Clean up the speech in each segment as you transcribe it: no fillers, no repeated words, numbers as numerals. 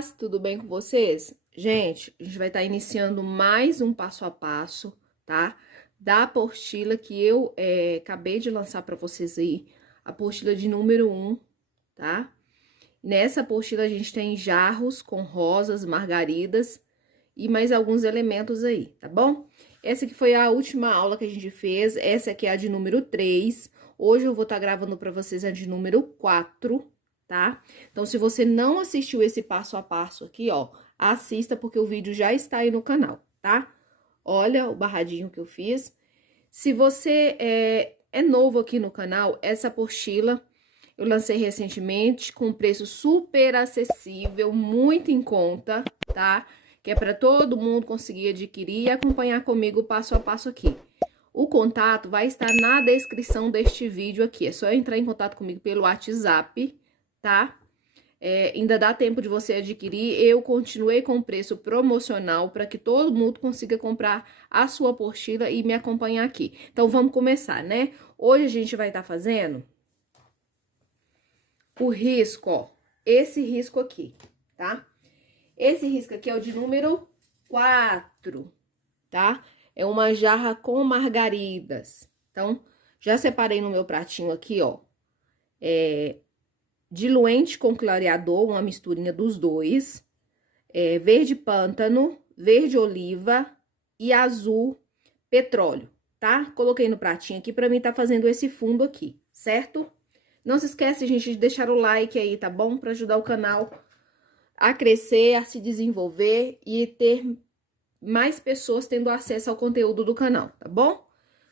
paz, tudo bem com vocês? Gente, a gente vai estar iniciando mais um passo a passo, tá? Da apostila que eu acabei de lançar para vocês aí, a apostila de número 1, tá? Nessa apostila a gente tem jarros com rosas, margaridas e mais alguns elementos aí, tá bom? Essa aqui foi a última aula que a gente fez, essa aqui é a de número 3. Hoje eu vou estar gravando para vocês a de número 4, tá? Então, se você não assistiu esse passo a passo aqui, ó, assista porque o vídeo já está aí no canal, tá? Olha o barradinho que eu fiz. Se você é novo aqui no canal, essa apostila eu lancei recentemente com preço super acessível, muito em conta, tá? Que é para todo mundo conseguir adquirir e acompanhar comigo passo a passo aqui. O contato vai estar na descrição deste vídeo aqui. É só entrar em contato comigo pelo WhatsApp, tá? Ainda dá tempo de você adquirir. Eu continuei com preço promocional para que todo mundo consiga comprar a sua apostila e me acompanhar aqui. Então, vamos começar, né? Hoje a gente vai estar fazendo o risco, ó. Esse risco aqui, tá? Esse risco aqui é o de número 4, tá? É uma jarra com margaridas. Então, já separei no meu pratinho aqui, ó. Diluente com clareador, uma misturinha dos dois. Verde pântano, verde oliva e azul petróleo, tá? Coloquei no pratinho aqui pra mim tá fazendo esse fundo aqui, certo? Não se esquece, gente, de deixar o like aí, tá bom? Pra ajudar o canal a crescer, a se desenvolver e ter mais pessoas tendo acesso ao conteúdo do canal, tá bom?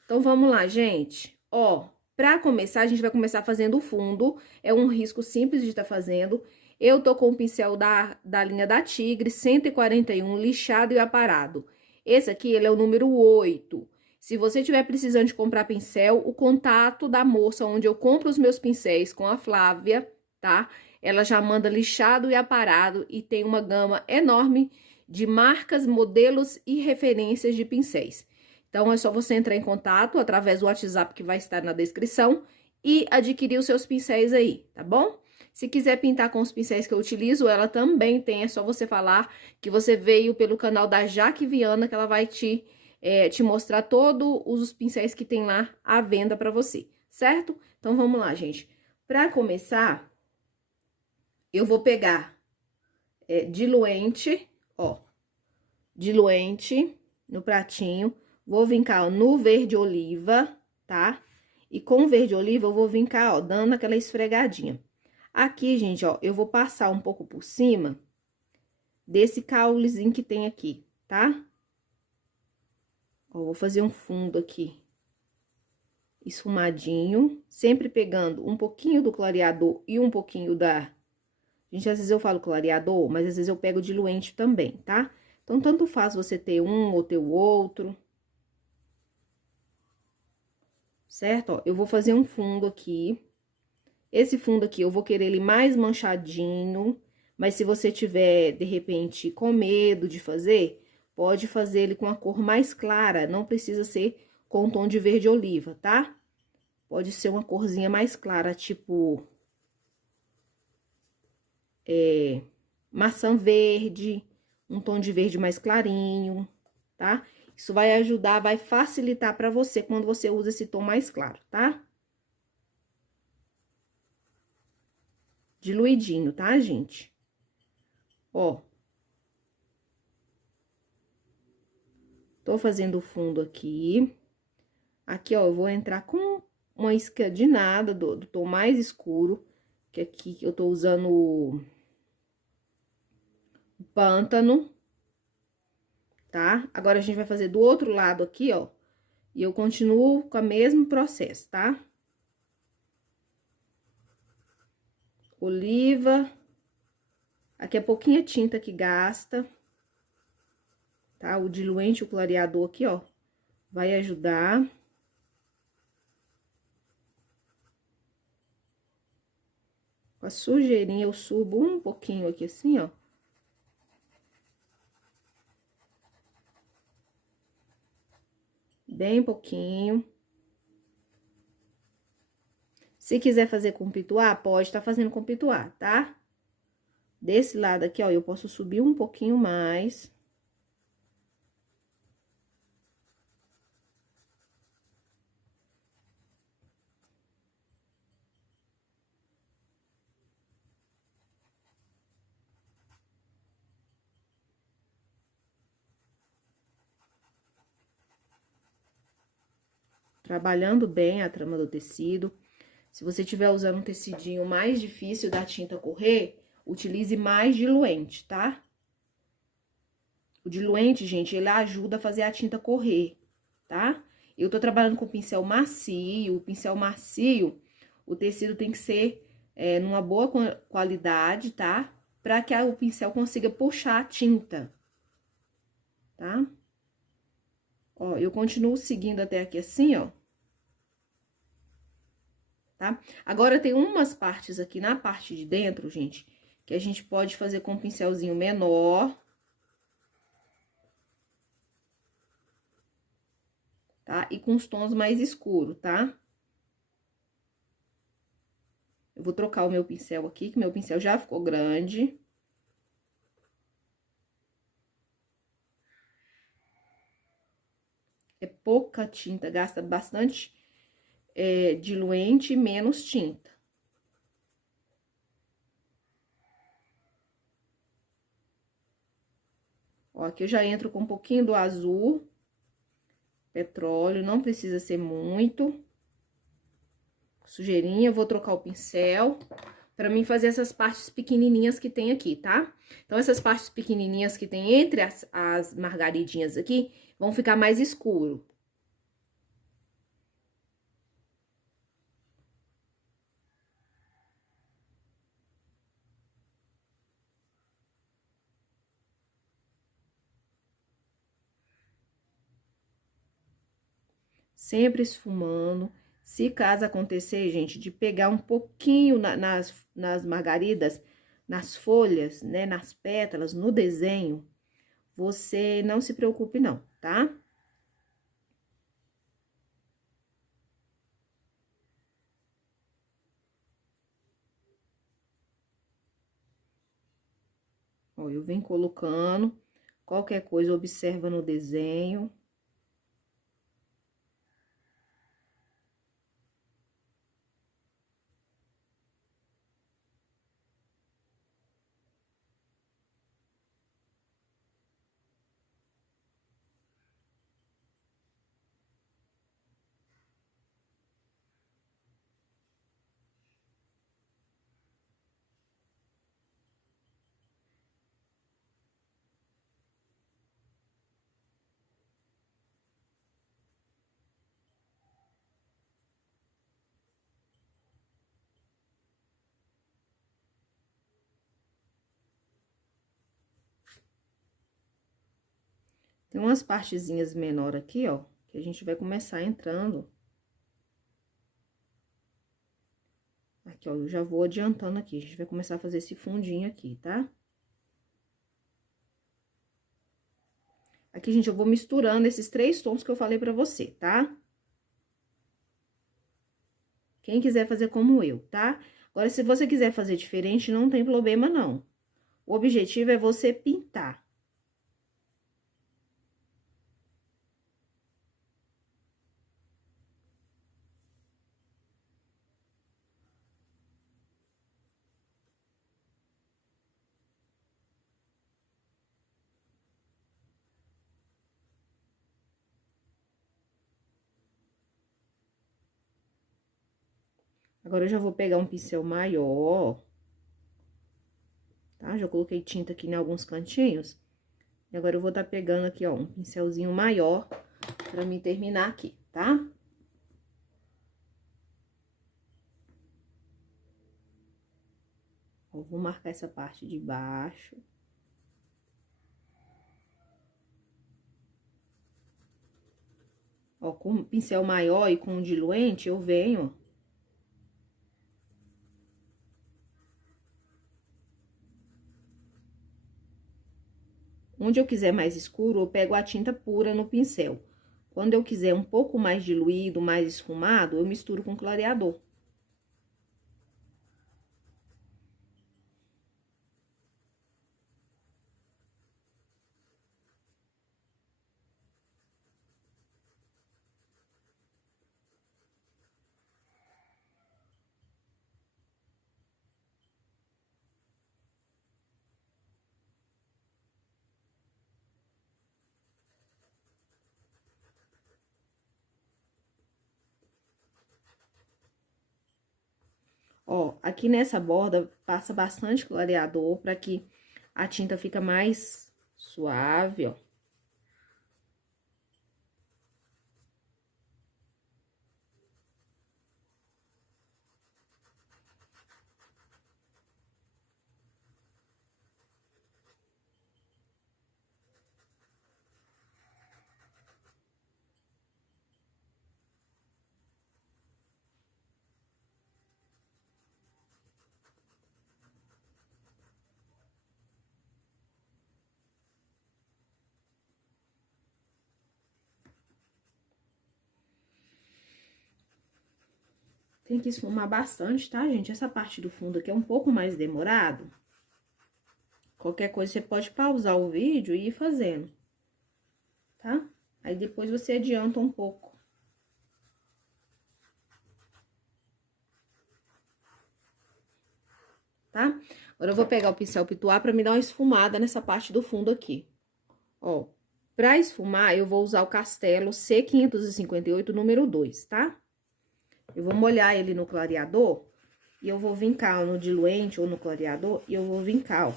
Então, vamos lá, gente. Ó, pra começar, a gente vai começar fazendo o fundo. É um risco simples de estar fazendo. Eu tô com o pincel da linha da Tigre, 141, lixado e aparado. Esse aqui, ele é o número 8. Se você estiver precisando de comprar pincel, o contato da moça onde eu compro os meus pincéis com a Flávia, tá? Ela já manda lixado e aparado e tem uma gama enorme de marcas, modelos e referências de pincéis. Então, é só você entrar em contato através do WhatsApp que vai estar na descrição e adquirir os seus pincéis aí, tá bom? Se quiser pintar com os pincéis que eu utilizo, ela também tem, é só você falar que você veio pelo canal da Jaque Viana, que ela vai te mostrar todos os pincéis que tem lá à venda pra você, certo? Então, vamos lá, gente. Pra começar, eu vou pegar diluente, ó, diluente no pratinho, vou vincar, ó, no verde oliva, tá? E com o verde oliva eu vou vincar, ó, dando aquela esfregadinha. Aqui, gente, ó, eu vou passar um pouco por cima desse caulezinho que tem aqui, tá? Ó, vou fazer um fundo aqui esfumadinho, sempre pegando um pouquinho do clareador e um pouquinho da... Gente, às vezes eu falo clareador, mas às vezes eu pego diluente também, tá? Então, tanto faz você ter um ou ter o outro. Certo? Ó, eu vou fazer um fundo aqui. Esse fundo aqui, eu vou querer ele mais manchadinho, mas se você tiver, de repente, com medo de fazer, pode fazer ele com a cor mais clara, não precisa ser com um tom de verde oliva, tá? Pode ser uma corzinha mais clara, tipo... maçã verde, um tom de verde mais clarinho, tá? Isso vai ajudar, vai facilitar pra você quando você usa esse tom mais claro, tá? Diluidinho, tá, gente? Ó. Tô fazendo o fundo aqui. Aqui, ó, eu vou entrar com uma isca de nada do tom mais escuro, que aqui eu tô usando o pântano, tá? Agora, a gente vai fazer do outro lado aqui, ó, e eu continuo com o mesmo processo, tá? Oliva. Aqui é pouquinha tinta que gasta, tá? O diluente, o clareador aqui, ó, vai ajudar. Com a sujeirinha, eu subo um pouquinho aqui assim, ó. Bem pouquinho. Se quiser fazer com pituá, pode estar fazendo com pituá, tá? Desse lado aqui, ó, eu posso subir um pouquinho mais. Trabalhando bem a trama do tecido. Se você estiver usando um tecidinho mais difícil da tinta correr, utilize mais diluente, tá? O diluente, gente, ele ajuda a fazer a tinta correr, tá? Eu tô trabalhando com pincel macio, o pincel macio, o tecido tem que ser numa boa qualidade, tá? Pra que o pincel consiga puxar a tinta, tá? Ó, eu continuo seguindo até aqui assim, ó. Tá? Agora, tem umas partes aqui na parte de dentro, gente, que a gente pode fazer com um pincelzinho menor. Tá? E com os tons mais escuros, tá? Eu vou trocar o meu pincel aqui, que meu pincel já ficou grande. É pouca tinta, gasta bastante diluente e menos tinta. Ó, aqui eu já entro com um pouquinho do azul, petróleo, não precisa ser muito. Sujeirinha, eu vou trocar o pincel pra mim fazer essas partes pequenininhas que tem aqui, tá? Então, essas partes pequenininhas que tem entre as margaridinhas aqui, vão ficar mais escuro. Sempre esfumando. Se caso acontecer, gente, de pegar um pouquinho nas margaridas, nas folhas, né, nas pétalas, no desenho, você não se preocupe não, tá? Ó, eu venho colocando, qualquer coisa observa no desenho. Tem umas partezinhas menor aqui, ó, que a gente vai começar entrando. Aqui, ó, eu já vou adiantando aqui, a gente vai começar a fazer esse fundinho aqui, tá? Aqui, gente, eu vou misturando esses 3 tons que eu falei pra você, tá? Quem quiser fazer como eu, tá? Agora, se você quiser fazer diferente, não tem problema, não. O objetivo é você pintar. Agora, eu já vou pegar um pincel maior, tá? Já coloquei tinta aqui em alguns cantinhos. E agora, eu vou tá pegando aqui, ó, um pincelzinho maior pra mim terminar aqui, tá? Ó, vou marcar essa parte de baixo. Ó, com um pincel maior e com um diluente, eu venho, ó. Onde eu quiser mais escuro, eu pego a tinta pura no pincel. Quando eu quiser um pouco mais diluído, mais esfumado, eu misturo com clareador. Ó, aqui nessa borda passa bastante clareador para que a tinta fica mais suave, ó. Tem que esfumar bastante, tá, gente? Essa parte do fundo aqui é um pouco mais demorado. Qualquer coisa, você pode pausar o vídeo e ir fazendo, tá? Aí, depois você adianta um pouco. Tá? Agora, eu vou pegar o pincel pituá pra me dar uma esfumada nessa parte do fundo aqui. Ó, pra esfumar, eu vou usar o Castelo C558, número 2, tá? Eu vou molhar ele no clareador e eu vou vincar no diluente ou no clareador e eu vou vincar, ó.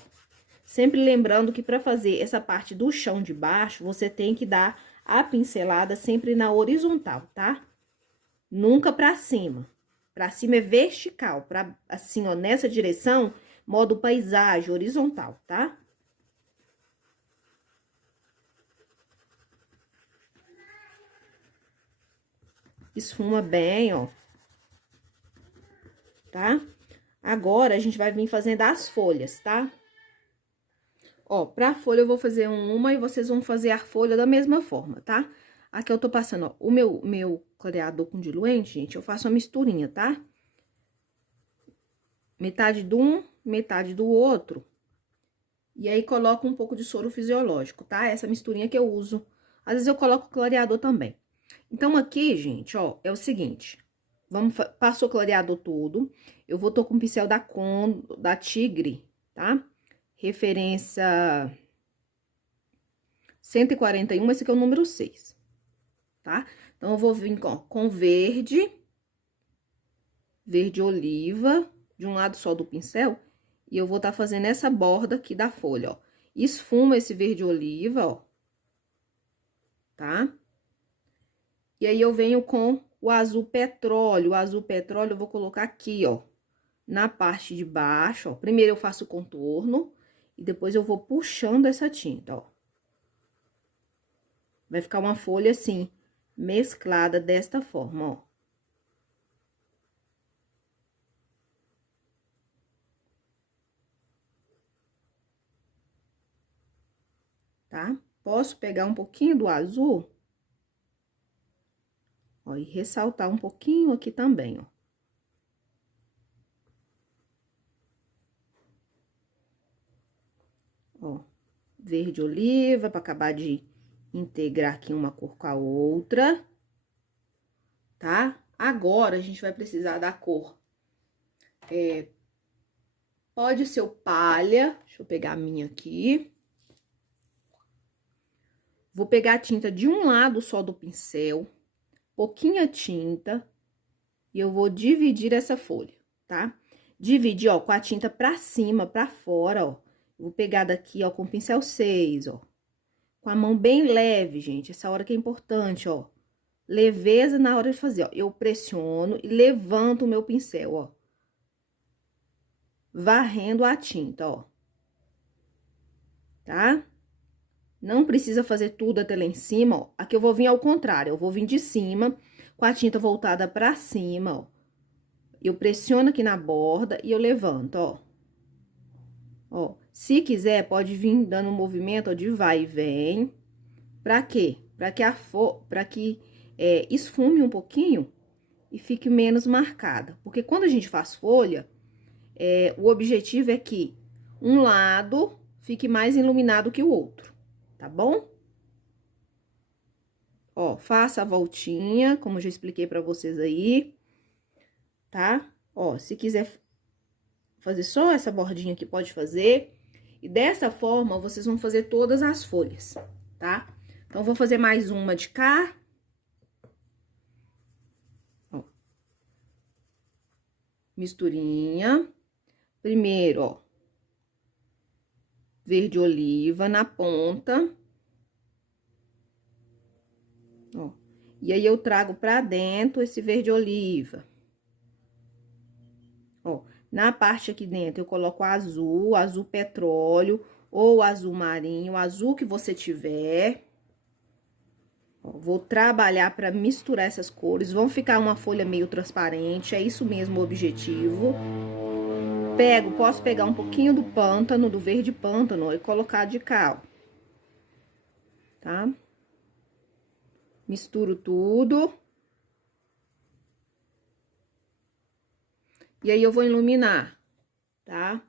Sempre lembrando que para fazer essa parte do chão de baixo, você tem que dar a pincelada sempre na horizontal, tá? Nunca pra cima. Pra cima é vertical, pra, assim, ó, nessa direção, modo paisagem, horizontal, tá? Esfuma bem, ó. Tá? Agora, a gente vai vir fazendo as folhas, tá? Ó, pra folha eu vou fazer uma e vocês vão fazer a folha da mesma forma, tá? Aqui eu tô passando, ó, o meu clareador com diluente, gente, eu faço uma misturinha, tá? Metade de um, metade do outro. E aí, coloco um pouco de soro fisiológico, tá? Essa misturinha que eu uso. Às vezes, eu coloco clareador também. Então, aqui, gente, ó, é o seguinte. Passou o clareador todo. Eu tô com o pincel da Tigre, tá? Referência 141, esse aqui é o número 6, tá? Então, eu vou vir com verde oliva, de um lado só do pincel, e eu vou tá fazendo essa borda aqui da folha, ó. Esfuma esse verde oliva, ó, tá? E aí, eu venho com o azul petróleo. O azul petróleo eu vou colocar aqui, ó, na parte de baixo, ó. Primeiro eu faço o contorno e depois eu vou puxando essa tinta, ó. Vai ficar uma folha assim, mesclada desta forma, ó. Tá? Posso pegar um pouquinho do azul, ó, e ressaltar um pouquinho aqui também, ó. Ó, verde oliva, para acabar de integrar aqui uma cor com a outra, tá? Agora, a gente vai precisar da cor. Pode ser o palha, deixa eu pegar a minha aqui. Vou pegar a tinta de um lado só do pincel, pouquinha tinta, e eu vou dividir essa folha, tá? Dividir, ó, com a tinta pra cima, pra fora, ó. Vou pegar daqui, ó, com o pincel 6, ó. Com a mão bem leve, gente, essa hora que é importante, ó. Leveza na hora de fazer, ó. Eu pressiono e levanto o meu pincel, ó. Varrendo a tinta, ó. Tá? Não precisa fazer tudo até lá em cima, ó. Aqui eu vou vir ao contrário, eu vou vir de cima, com a tinta voltada pra cima, ó. Eu pressiono aqui na borda e eu levanto, ó. Ó, se quiser, pode vir dando um movimento, ó, de vai e vem. Pra quê? Pra que esfume um pouquinho e fique menos marcada. Porque quando a gente faz folha, o objetivo é que um lado fique mais iluminado que o outro, tá bom? Ó, faça a voltinha, como eu já expliquei pra vocês aí, tá? Ó, se quiser fazer só essa bordinha aqui, pode fazer. E dessa forma, vocês vão fazer todas as folhas, tá? Então, vou fazer mais uma de cá. Ó. misturinha. Primeiro, ó, verde oliva na ponta. Ó, e aí eu trago pra dentro esse verde oliva. Ó, na parte aqui dentro eu coloco azul, azul petróleo ou azul marinho, azul que você tiver. Ó, vou trabalhar pra misturar essas cores, vão ficar uma folha meio transparente, é isso mesmo o objetivo. Posso pegar um pouquinho do pântano, do verde pântano, e colocar de cá, ó. Tá? Misturo tudo. E aí, eu vou iluminar, tá?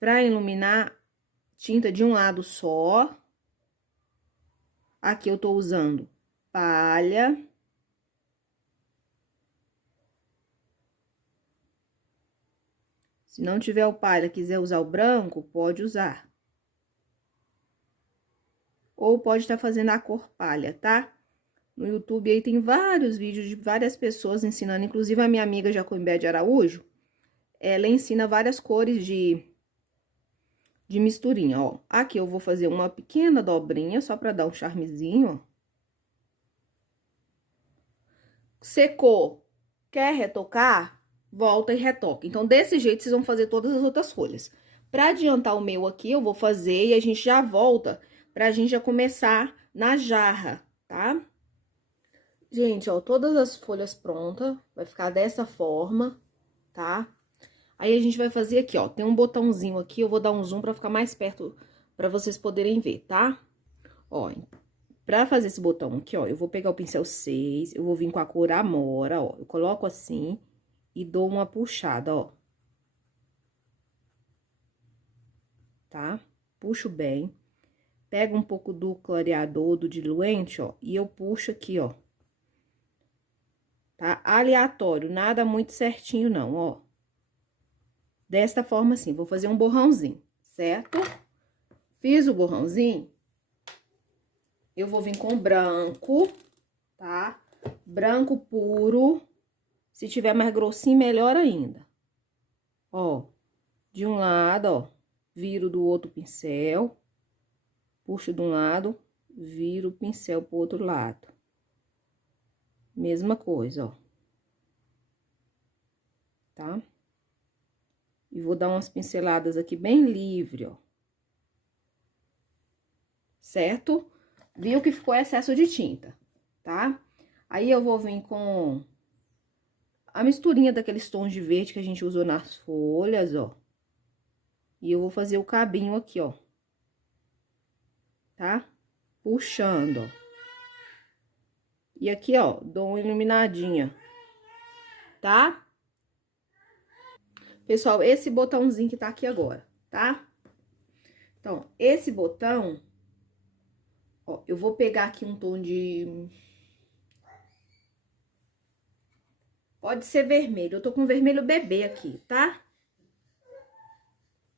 Pra iluminar, tinta de um lado só. Aqui eu tô usando palha. Se não tiver o palha, quiser usar o branco, pode usar. Ou pode estar fazendo a cor palha, tá? No YouTube aí tem vários vídeos de várias pessoas ensinando, inclusive a minha amiga Jacombé de Araújo, ela ensina várias cores de misturinha, ó. Aqui eu vou fazer uma pequena dobrinha, só pra dar um charmezinho, ó. Secou, quer retocar? Volta e retoca. Então, desse jeito, vocês vão fazer todas as outras folhas. Pra adiantar o meu aqui, eu vou fazer e a gente já volta pra gente já começar na jarra, tá? Gente, ó, todas as folhas prontas, vai ficar dessa forma, tá? Aí, a gente vai fazer aqui, ó, tem um botãozinho aqui, eu vou dar um zoom pra ficar mais perto, pra vocês poderem ver, tá? Ó, pra fazer esse botão aqui, ó, eu vou pegar o pincel 6, eu vou vir com a cor Amora, ó, eu coloco assim e dou uma puxada, ó. Tá? Puxo bem. Pego um pouco do clareador, do diluente, ó, e eu puxo aqui, ó. Tá? Aleatório, nada muito certinho não, ó. Desta forma assim, vou fazer um borrãozinho, certo? Fiz o borrãozinho, eu vou vir com branco, tá? Branco puro, se tiver mais grossinho, melhor ainda. Ó, de um lado, ó, viro do outro pincel, puxo de um lado, viro o pincel pro outro lado. Mesma coisa, ó. Tá? E vou dar umas pinceladas aqui bem livre, ó. Certo? Viu que ficou excesso de tinta, tá? Aí, eu vou vir com a misturinha daqueles tons de verde que a gente usou nas folhas, ó. E eu vou fazer o cabinho aqui, ó. Tá? Puxando, ó. E aqui, ó, dou uma iluminadinha, tá? Pessoal, esse botãozinho que tá aqui agora, tá? Então, esse botão, ó, eu vou pegar aqui um tom de... Pode ser vermelho, eu tô com vermelho bebê aqui, tá?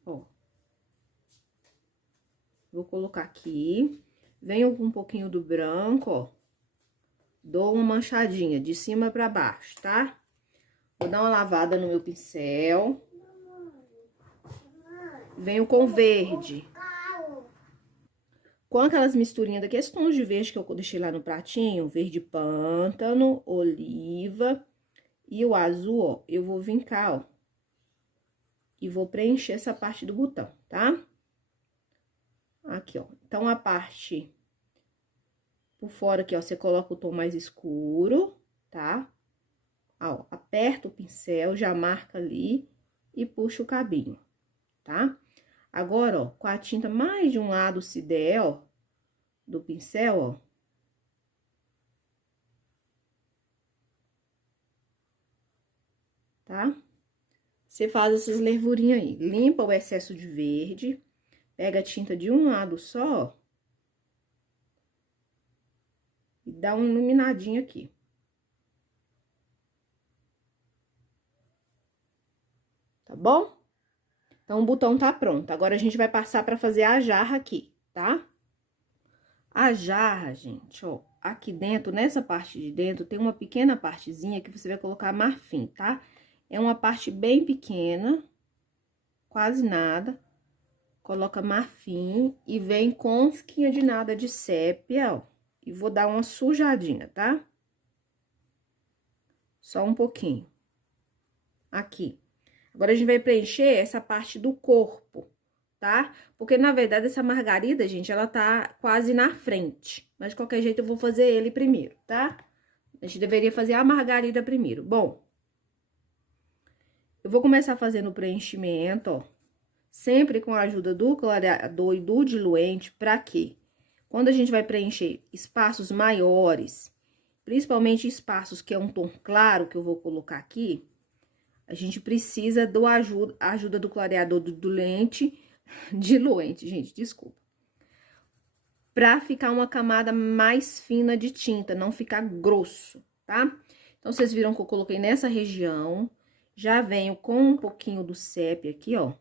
Ó. Vou colocar aqui, venho com um pouquinho do branco, ó. Dou uma manchadinha de cima pra baixo, tá? Vou dar uma lavada no meu pincel. Venho com verde. Com aquelas misturinhas daqueles tons de verde que eu deixei lá no pratinho, verde pântano, oliva e o azul, ó, eu vou vir cá, ó. E vou preencher essa parte do botão, tá? Aqui, ó. Então, a parte por fora aqui, ó, você coloca o tom mais escuro, tá? Ó, aperta o pincel, já marca ali e puxa o cabinho, tá? Agora, ó, com a tinta mais de um lado, se der, ó, do pincel, ó. Tá? Você faz essas lervurinhas aí, limpa o excesso de verde, pega a tinta de um lado só, ó, e dá uma iluminadinha aqui. Tá bom? Então, o botão tá pronto. Agora, a gente vai passar pra fazer a jarra aqui, tá? A jarra, gente, ó, aqui dentro, nessa parte de dentro, tem uma pequena partezinha que você vai colocar marfim, tá? É uma parte bem pequena, quase nada. Coloca marfim e vem com fusquinha de nada de sépia, ó. E vou dar uma sujadinha, tá? Só um pouquinho. Aqui. Agora, a gente vai preencher essa parte do corpo, tá? Porque, na verdade, essa margarida, gente, ela tá quase na frente. Mas, de qualquer jeito, eu vou fazer ele primeiro, tá? A gente deveria fazer a margarida primeiro. Bom, eu vou começar fazendo o preenchimento, ó. Sempre com a ajuda do clareador e do diluente, pra quê? Quando a gente vai preencher espaços maiores, principalmente espaços que é um tom claro, que eu vou colocar aqui, a gente precisa do ajuda do clareador do diluente, diluente, gente, desculpa. Pra ficar uma camada mais fina de tinta, não ficar grosso, tá? Então, vocês viram que eu coloquei nessa região, já venho com um pouquinho do sépia aqui, ó.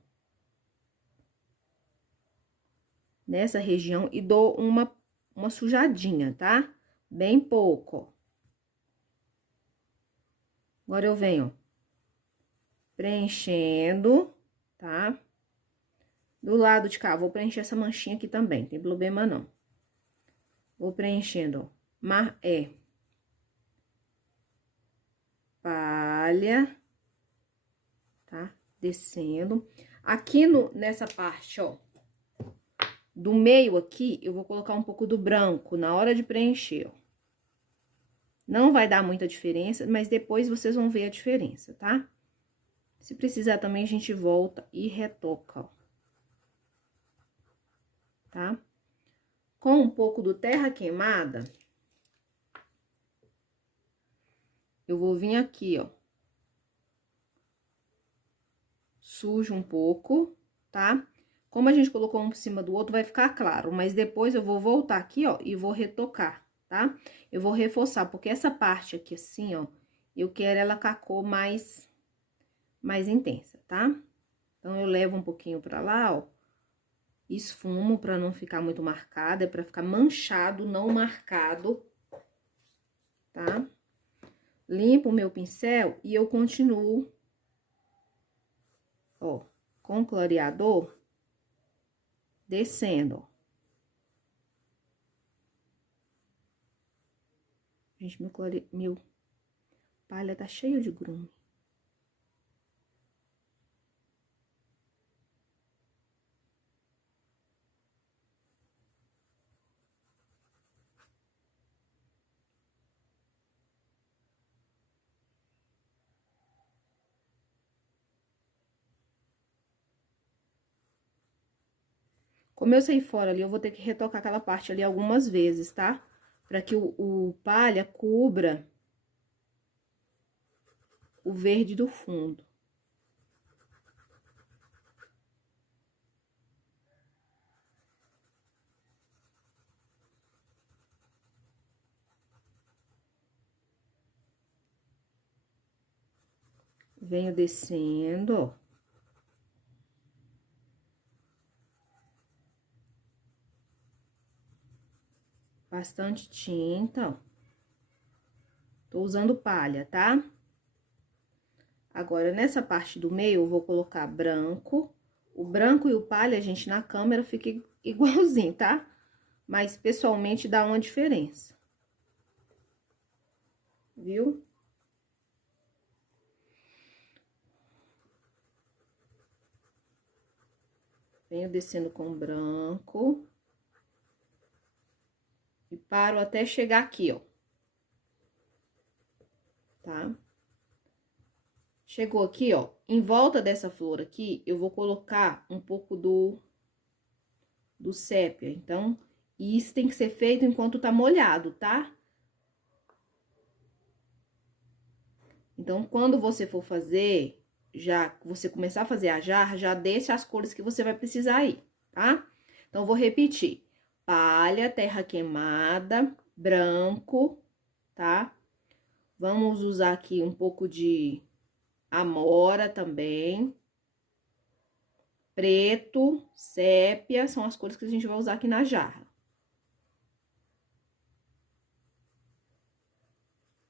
Nessa região e dou uma sujadinha, tá? Bem pouco, ó. Agora, eu venho preenchendo, tá? Do lado de cá, vou preencher essa manchinha aqui também, não tem problema não. Vou preenchendo, ó, palha, tá? Descendo. Aqui nessa parte, ó, do meio aqui, eu vou colocar um pouco do branco na hora de preencher, ó. Não vai dar muita diferença, mas depois vocês vão ver a diferença, tá? Se precisar também, a gente volta e retoca, ó. Tá? Com um pouco do terra queimada, eu vou vir aqui, ó. Sujo um pouco, tá? Como a gente colocou um por cima do outro, vai ficar claro, mas depois eu vou voltar aqui, ó, e vou retocar, tá? Eu vou reforçar, porque essa parte aqui, assim, ó, eu quero ela com a cor mais intensa, tá? Então, eu levo um pouquinho pra lá, ó, esfumo pra não ficar muito marcado, é pra ficar manchado, não marcado, tá? Limpo o meu pincel e eu continuo, ó, com o clareador, descendo, ó. Gente, meu palha tá cheio de grume. Como eu saí fora ali, eu vou ter que retocar aquela parte ali algumas vezes, tá? Pra que o palha cubra o verde do fundo. Venho descendo, ó. Bastante tinta, ó. Tô usando palha, tá? Agora, nessa parte do meio, eu vou colocar branco. O branco e o palha, gente, na câmera fica igualzinho, tá? Mas, pessoalmente, dá uma diferença. Viu? Venho descendo com branco. E paro até chegar aqui, ó. Tá? Chegou aqui, ó. Em volta dessa flor aqui, eu vou colocar um pouco do sépia. Então, isso tem que ser feito enquanto tá molhado, tá? Então, quando você for fazer, já você começar a fazer a jarra, já deixa as cores que você vai precisar aí, tá? Então, vou repetir: palha, terra queimada, branco, tá? Vamos usar aqui um pouco de amora também. Preto, sépia, são as cores que a gente vai usar aqui na jarra.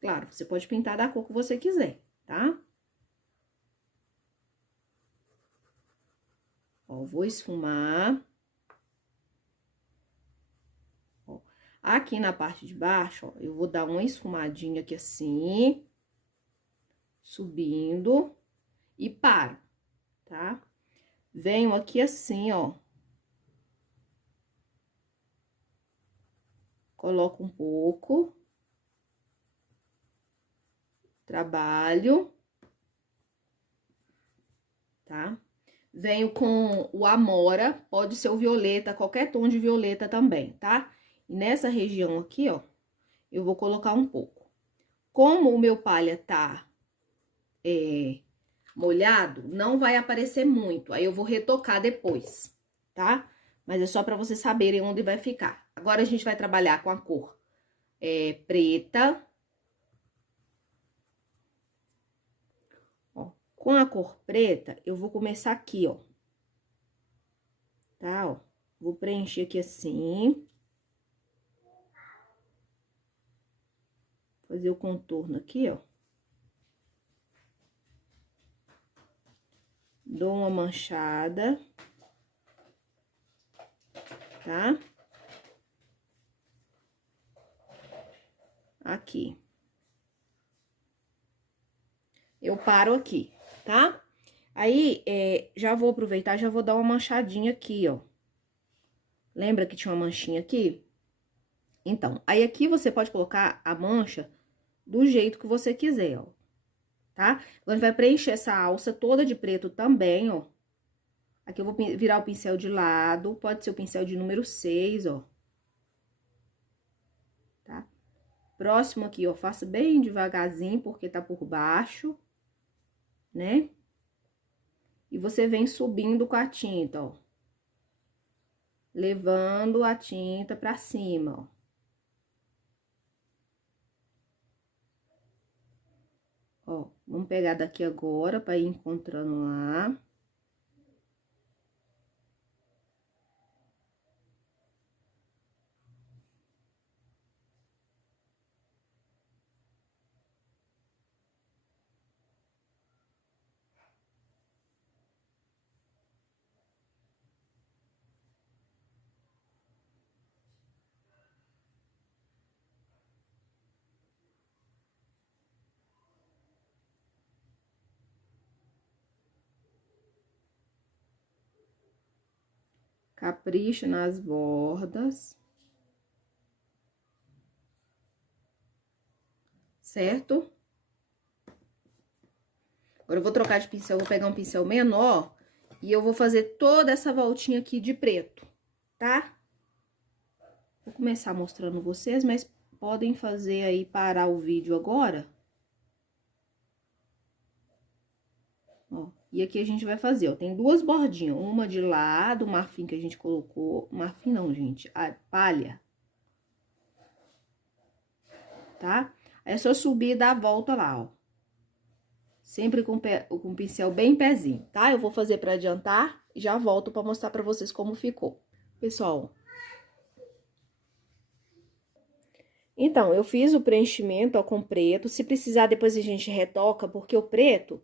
Claro, você pode pintar da cor que você quiser, tá? Ó, vou esfumar. Ó, aqui na parte de baixo, ó, eu vou dar uma esfumadinha aqui assim, subindo e paro, tá? Venho aqui assim, ó. Coloco um pouco. Trabalho. Tá? Venho com o Amora, pode ser o violeta, qualquer tom de violeta também, tá? E nessa região aqui, ó, eu vou colocar um pouco. Como o meu palha tá molhado, não vai aparecer muito, aí eu vou retocar depois, tá? Mas é só pra vocês saberem onde vai ficar. Agora, a gente vai trabalhar com a cor preta. Ó, com a cor preta, eu vou começar aqui, ó. Tá, ó? Vou preencher aqui assim. Fazer o contorno aqui, ó. Dou uma manchada. Tá? Aqui. Eu paro aqui, tá? Aí, já vou aproveitar, já vou dar uma manchadinha aqui, ó. Lembra que tinha uma manchinha aqui? Então, aí aqui você pode colocar a mancha do jeito que você quiser, ó. Tá? Agora, vai preencher essa alça toda de preto também, ó. Aqui eu vou virar o pincel de lado, pode ser o pincel de número 6, ó. Tá? Próximo aqui, ó, faça bem devagarzinho, porque tá por baixo, né? E você vem subindo com a tinta, ó. Levando a tinta pra cima, ó. Ó, vamos pegar daqui agora pra ir encontrando lá. Capricha nas bordas. Certo? Agora, eu vou trocar de pincel, vou pegar um pincel menor e eu vou fazer toda essa voltinha aqui de preto, tá? Vou começar mostrando vocês, mas podem fazer aí, parar o vídeo agora. Ó, e aqui a gente vai fazer, ó, tem duas bordinhas, uma de lado, marfim que a gente colocou, marfim não, gente, a palha. Tá? Aí é só subir e dar a volta lá, ó. Sempre com o pincel bem pezinho, tá? Eu vou fazer pra adiantar e já volto pra mostrar pra vocês como ficou. Pessoal, então, eu fiz o preenchimento, ó, com preto. Se precisar, depois a gente retoca, porque o preto,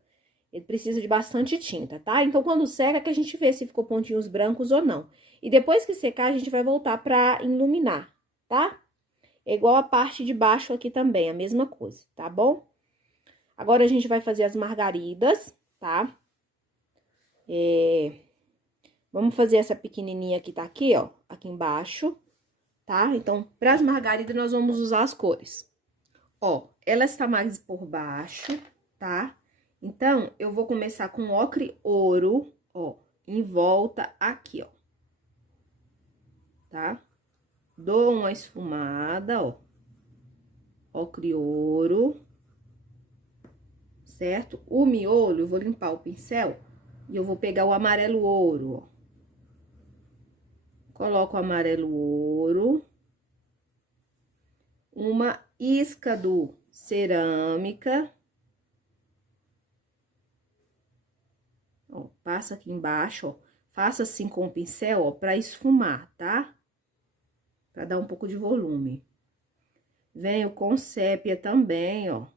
ele precisa de bastante tinta, tá? Então, quando seca, que a gente vê se ficou pontinhos brancos ou não. E depois que secar, a gente vai voltar pra iluminar, tá? É igual a parte de baixo aqui também, a mesma coisa, tá bom? Agora, a gente vai fazer as margaridas, tá? Vamos fazer essa pequenininha que tá aqui, ó, aqui embaixo, tá? Então, para as margaridas, nós vamos usar as cores. Ó, ela está mais por baixo, tá? Então, eu vou começar com ocre ouro, ó, em volta aqui, ó. Tá? Dou uma esfumada, ó. Ocre ouro. Certo? O miolo, eu vou limpar o pincel e eu vou pegar o amarelo ouro, ó. Coloco o amarelo ouro. Uma isca do cerâmica. Ó, passa aqui embaixo, ó. Faça assim com o pincel, ó, pra esfumar, tá? Pra dar um pouco de volume. Venho com sépia também, ó. Um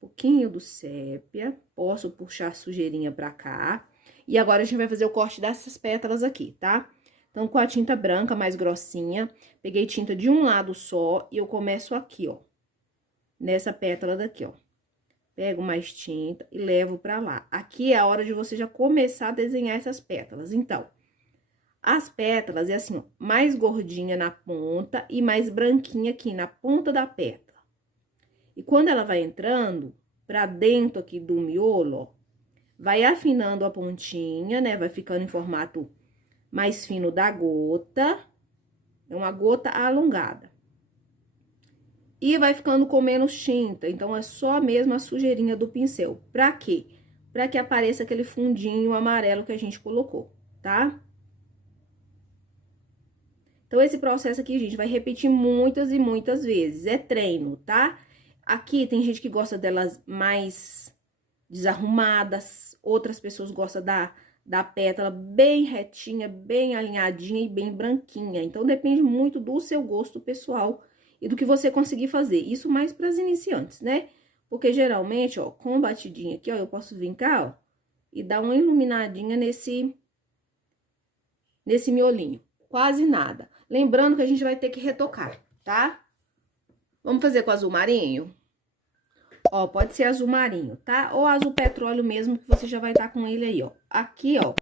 pouquinho do sépia. Posso puxar a sujeirinha pra cá. E agora a gente vai fazer o corte dessas pétalas aqui, tá? Então, com a tinta branca mais grossinha, peguei tinta de um lado só e eu começo aqui, ó. Nessa pétala daqui, ó. Pego mais tinta e levo pra lá. Aqui é a hora de você já começar a desenhar essas pétalas. Então, as pétalas é assim, ó, mais gordinha na ponta e mais branquinha aqui na ponta da pétala. E quando ela vai entrando pra dentro aqui do miolo, ó, vai afinando a pontinha, né? Vai ficando em formato mais fino da gota. É uma gota alongada. E vai ficando com menos tinta, então é só mesmo a sujeirinha do pincel. Pra quê? Pra que apareça aquele fundinho amarelo que a gente colocou, tá? Então, esse processo aqui, gente, vai repetir muitas e muitas vezes. É treino, tá? Aqui tem gente que gosta delas mais desarrumadas, outras pessoas gostam da pétala bem retinha, bem alinhadinha e bem branquinha. Então, depende muito do seu gosto pessoal e do que você conseguir fazer. Isso mais para as iniciantes, né? Porque geralmente, ó, com batidinha aqui, ó, eu posso vir cá, ó, e dar uma iluminadinha nesse miolinho. Quase nada. Lembrando que a gente vai ter que retocar, tá? Vamos fazer com azul marinho? Ó, pode ser azul marinho, tá? Ou azul petróleo mesmo, que você já vai estar com ele aí, ó. Aqui, ó,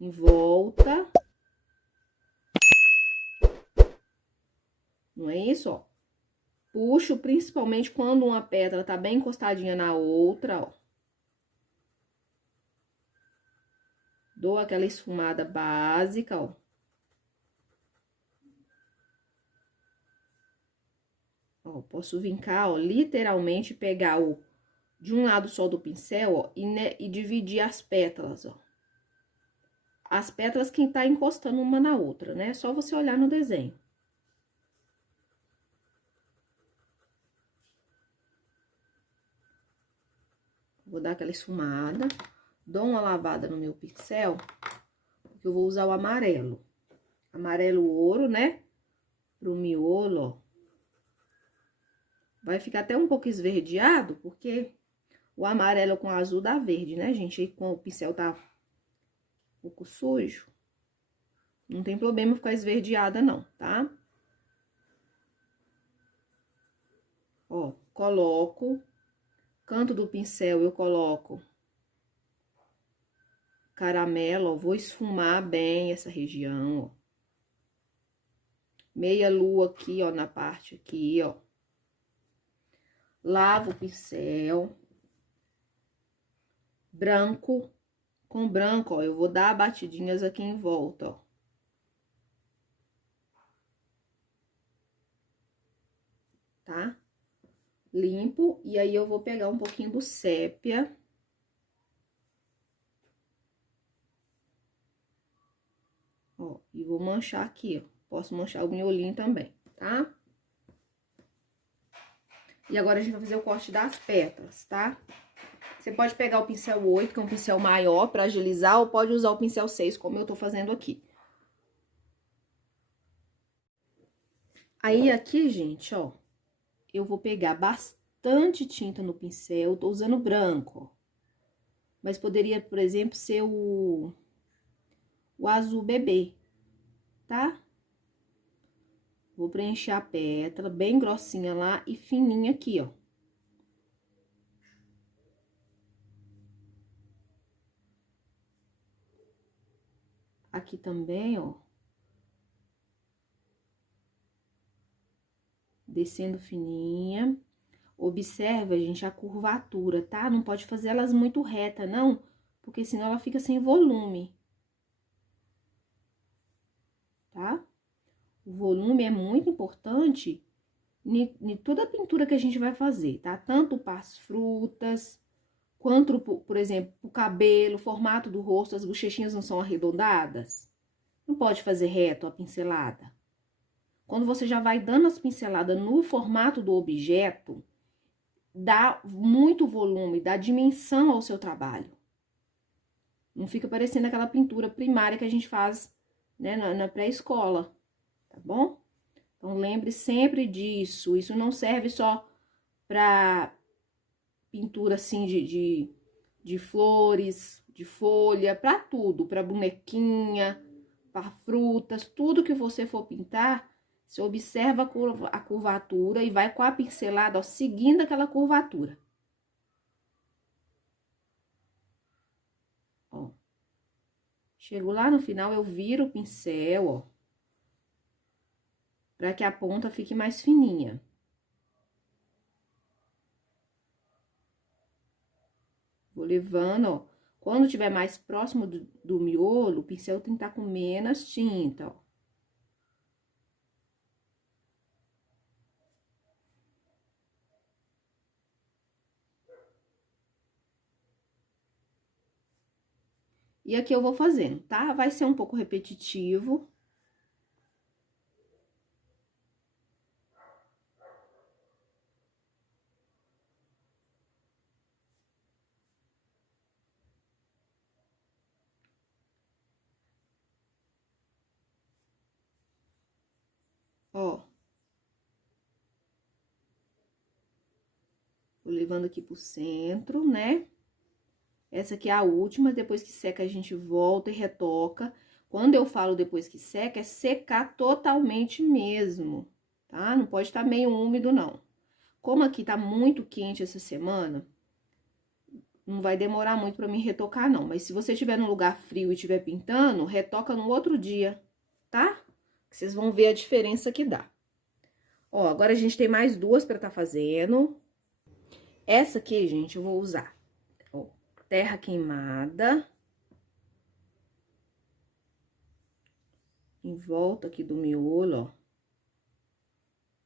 em volta. Não é isso, ó? Puxo principalmente quando uma pétala tá bem encostadinha na outra, ó. Dou aquela esfumada básica, ó. Ó, posso vir cá, ó, literalmente pegar de um lado só do pincel, ó, e dividir as pétalas, ó. As pétalas que tá encostando uma na outra, né? É só você olhar no desenho. Vou dar aquela esfumada, dou uma lavada no meu pincel, porque eu vou usar o amarelo. Amarelo ouro, né? Pro miolo, ó. Vai ficar até um pouco esverdeado, porque o amarelo com o azul dá verde, né, gente? Aí com o pincel tá um pouco sujo, não tem problema ficar esverdeada não, tá? Ó, coloco, canto do pincel eu coloco caramelo, ó, vou esfumar bem essa região, ó. Meia lua aqui, ó, na parte aqui, ó. Lavo o pincel. Branco com branco, ó, eu vou dar batidinhas aqui em volta, ó. Tá? Limpo, e aí eu vou pegar um pouquinho do sépia. Ó, e vou manchar aqui, ó. Posso manchar o miolinho também, tá? E agora a gente vai fazer o corte das pétalas, tá? Você pode pegar o pincel 8, que é um pincel maior, pra agilizar, ou pode usar o pincel 6, como eu tô fazendo aqui. Aí, aqui, gente, ó, eu vou pegar bastante tinta no pincel, tô usando branco, ó. Mas poderia, por exemplo, ser o azul bebê, tá? Vou preencher a pétala bem grossinha lá e fininha aqui, ó. Aqui também, ó. Descendo fininha. Observa, gente, a curvatura, tá? Não pode fazer elas muito reta, não, porque senão ela fica sem volume. Tá? O volume é muito importante em toda a pintura que a gente vai fazer, tá? Tanto para as frutas, quanto, por exemplo, o cabelo, o formato do rosto, as bochechinhas não são arredondadas. Não pode fazer reto a pincelada. Quando você já vai dando as pinceladas no formato do objeto, dá muito volume, dá dimensão ao seu trabalho. Não fica parecendo aquela pintura primária que a gente faz, né, na pré-escola, tá bom? Então, lembre sempre disso. Isso não serve só para pintura, assim, de flores, de folha, pra tudo, pra bonequinha, pra frutas, tudo que você for pintar, você observa a curvatura e vai com a pincelada, ó, seguindo aquela curvatura. Ó. Chego lá no final, eu viro o pincel, ó, pra que a ponta fique mais fininha. Vou levando, ó. Quando tiver mais próximo do miolo, o pincel tem que estar com menos tinta, ó. E aqui eu vou fazendo, tá? Vai ser um pouco repetitivo. Ó. Vou levando aqui pro centro, né? Essa aqui é a última, depois que seca a gente volta e retoca. Quando eu falo depois que seca, é secar totalmente mesmo, tá? Não pode estar meio úmido, não. Como aqui tá muito quente essa semana, não vai demorar muito pra mim retocar, não. Mas se você estiver num lugar frio e estiver pintando, retoca no outro dia, tá? Vocês vão ver a diferença que dá. Ó, agora a gente tem mais duas pra tá fazendo. Essa aqui, gente, eu vou usar, ó, terra queimada. Em volta aqui do miolo, ó.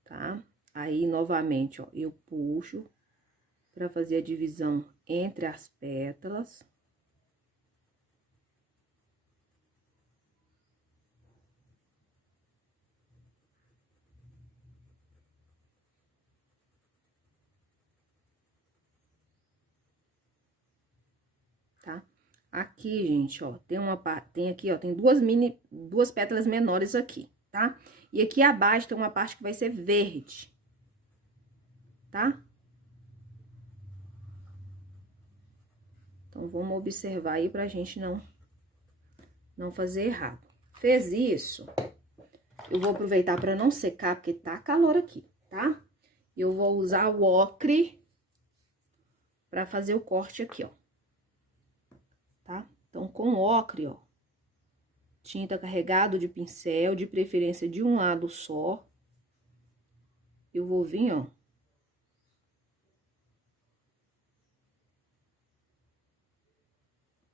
Tá? Aí, novamente, ó, eu puxo pra fazer a divisão entre as pétalas. Tá? Aqui, gente, ó, tem aqui, ó, tem duas pétalas menores aqui, tá? E aqui abaixo tem uma parte que vai ser verde, tá? Então, vamos observar aí pra gente não fazer errado. Fez isso, eu vou aproveitar pra não secar, porque tá calor aqui, tá? Eu vou usar o ocre pra fazer o corte aqui, ó. Tá? Então, com ocre, ó, tinta carregado de pincel, de preferência de um lado só. Eu vou vir, ó,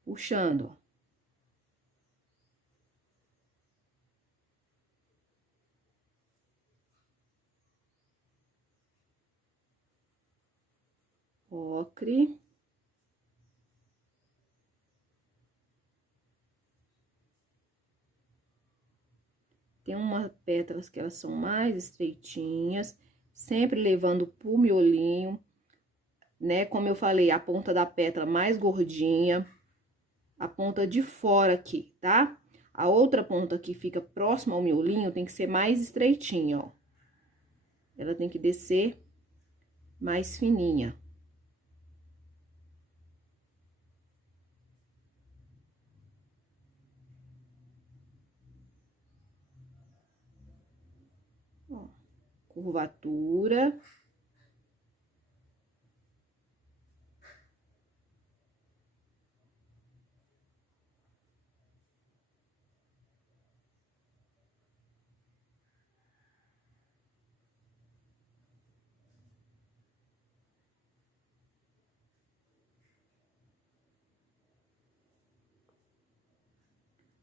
puxando, ó. Ocre. Tem umas pétalas que elas são mais estreitinhas, sempre levando pro miolinho, né? Como eu falei, a ponta da pétala mais gordinha, a ponta de fora aqui, tá? A outra ponta que fica próxima ao miolinho tem que ser mais estreitinha, ó. Ela tem que descer mais fininha. Ó, curvatura.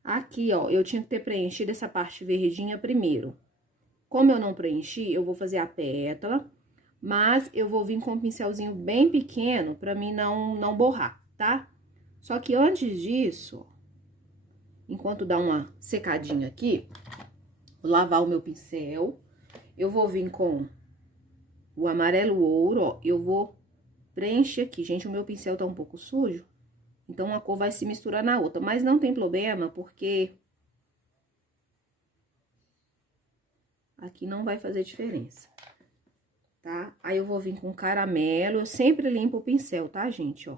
Aqui, ó, eu tinha que ter preenchido essa parte verdinha primeiro. Como eu não preenchi, eu vou fazer a pétala, mas eu vou vir com um pincelzinho bem pequeno pra mim não borrar, tá? Só que antes disso, enquanto dá uma secadinha aqui, vou lavar o meu pincel, eu vou vir com o amarelo ouro, ó, eu vou preencher aqui. Gente, o meu pincel tá um pouco sujo, então uma cor vai se misturar na outra, mas não tem problema, porque aqui não vai fazer diferença, tá? Aí, eu vou vir com caramelo, eu sempre limpo o pincel, tá, gente, ó.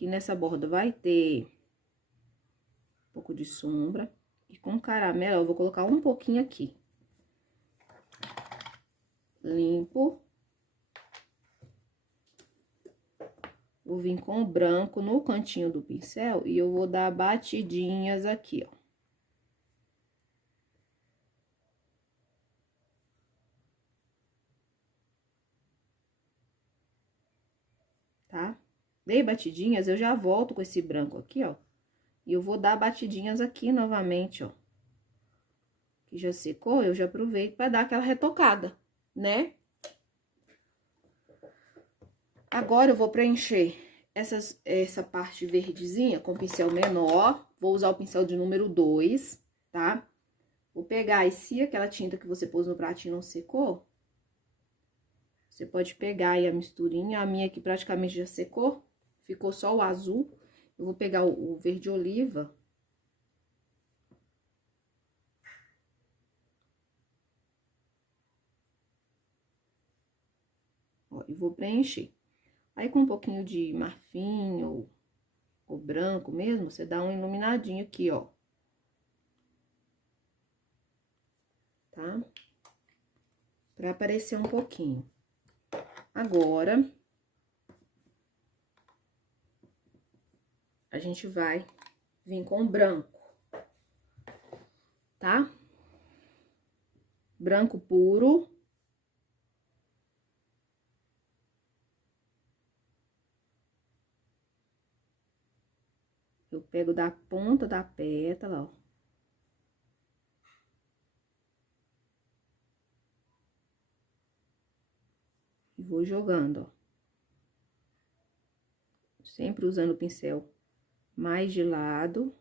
Aqui nessa borda vai ter um pouco de sombra. E com caramelo, eu vou colocar um pouquinho aqui. Limpo. Vou vir com o branco no cantinho do pincel e eu vou dar batidinhas aqui, ó. Tá? Dei batidinhas, eu já volto com esse branco aqui, ó. E eu vou dar batidinhas aqui novamente, ó. Que já secou, eu já aproveito pra dar aquela retocada, né? Agora, eu vou preencher essa parte verdezinha com pincel menor. Vou usar o pincel de número 2, tá? Vou pegar, e se aquela tinta que você pôs no pratinho não secou, você pode pegar aí a misturinha. A minha aqui praticamente já secou, ficou só o azul. Eu vou pegar o verde oliva. Ó, e vou preencher. Aí, com um pouquinho de marfim ou branco mesmo, você dá uma iluminadinha aqui, ó. Tá? Pra aparecer um pouquinho. Agora, a gente vai vir com branco, tá? Branco puro. Eu pego da ponta da pétala, ó. E vou jogando, ó. Sempre usando o pincel mais de lado.